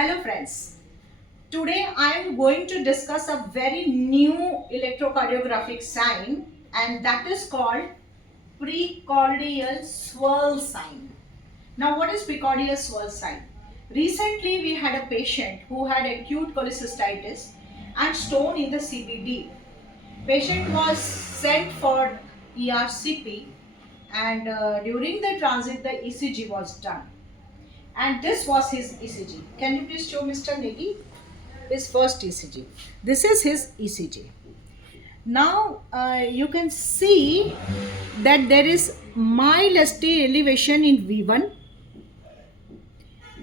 Hello friends, today I am going to discuss a very new electrocardiographic sign, and that is called precordial swirl sign. Now what is precordial swirl sign? Recently we had a patient who had acute cholecystitis and stone in the CBD. Patient was sent for ERCP, and during the transit the ECG was done, and this was his ECG. Can you please show Mr. Negi his first ECG? This is his ECG. Now you can see that there is mild ST elevation in V1.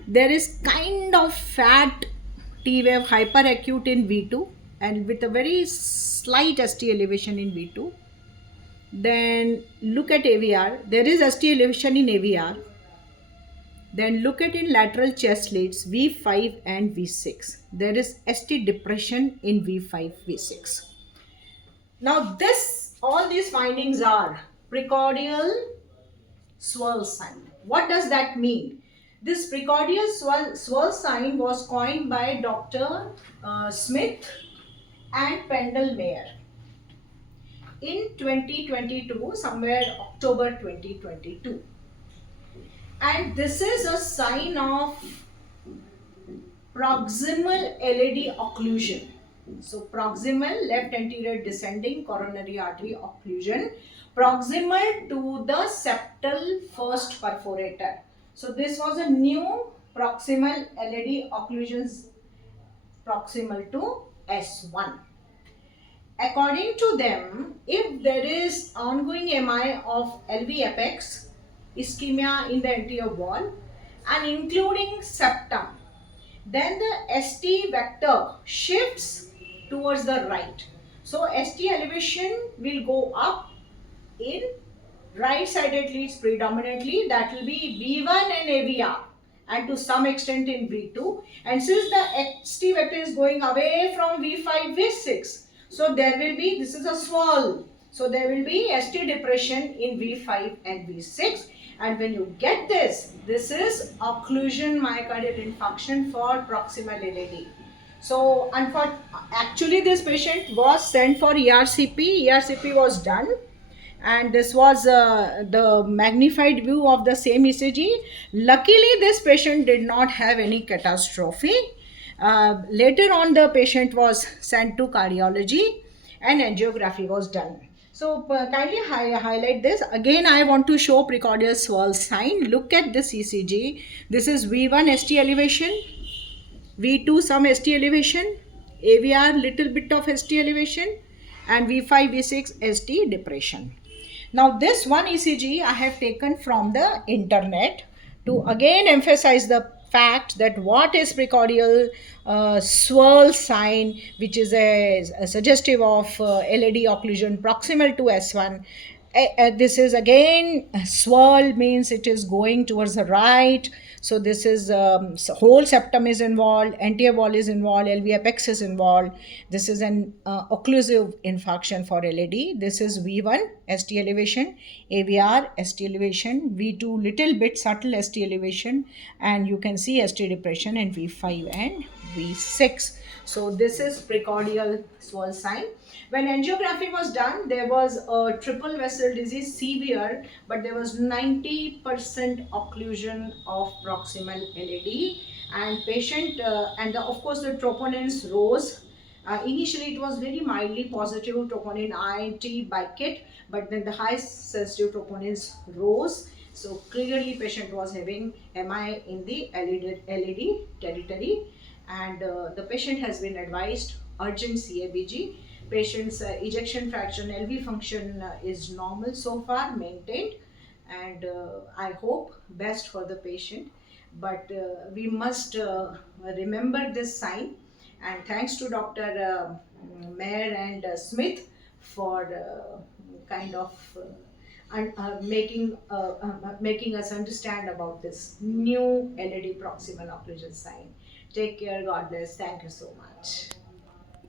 There is kind of fat T wave hyperacute in V2 and with a very slight ST elevation in V2. Then look at AVR. There is ST elevation in AVR. Then look at in lateral chest leads V5 and V6. There is ST depression in V5, V6. Now all these findings are precordial swirl sign. What does that mean? This precordial swirl sign was coined by Dr. Smith and Meyer in 2022, somewhere October 2022. And this is a sign of proximal LAD occlusion. So proximal, left anterior descending coronary artery occlusion, proximal to the septal first perforator. So this was a new proximal LAD occlusions proximal to S1. According to them, if there is ongoing MI of LV apex, ischemia in the anterior wall and including septum, then the ST vector shifts towards the right. So ST elevation will go up in right sided leads predominantly, that will be V1 and AVR, and to some extent in V2. And since the ST vector is going away from V5, V6, so there will be, this is a swirl, so there will be ST depression in V5 and V6. And when you get this is occlusion myocardial infarction for proximal LAD. So actually this patient was sent for ERCP. ERCP was done, and this was the magnified view of the same ECG. Luckily this patient did not have any catastrophe. Later on the patient was sent to cardiology and angiography was done. So kindly highlight this. Again I want to show precordial swirl sign. Look at this ECG. This is V1 ST elevation, V2 some ST elevation, AVR little bit of ST elevation, and V5 V6 ST depression. Now this one ECG I have taken from the internet to again emphasize the fact that what is precordial swirl sign, which is a suggestive of LAD occlusion proximal to S1. This is again swirl, means it is going towards the right. So this is whole septum is involved, anterior wall is involved, LV apex is involved. This is an occlusive infarction for LAD. This is V1 ST elevation, AVR ST elevation, V2 little bit subtle ST elevation, and you can see ST depression in V5 and V6. So this is precordial swirl sign. When angiography was done, there was a triple vessel disease, severe, but there was 90% occlusion of proximal LAD, and patient of course the troponins rose. Initially it was very mildly positive troponin INT by kit, but then the high sensitive troponins rose. So clearly patient was having MI in the LAD territory, and the patient has been advised urgent CABG. Patient's ejection fraction LV function is normal so far, maintained, and I hope best for the patient. But we must remember this sign, and thanks to Dr. Meyer and Smith for kind of making us understand about this new LAD proximal occlusion sign. Take care, God bless, thank you so much.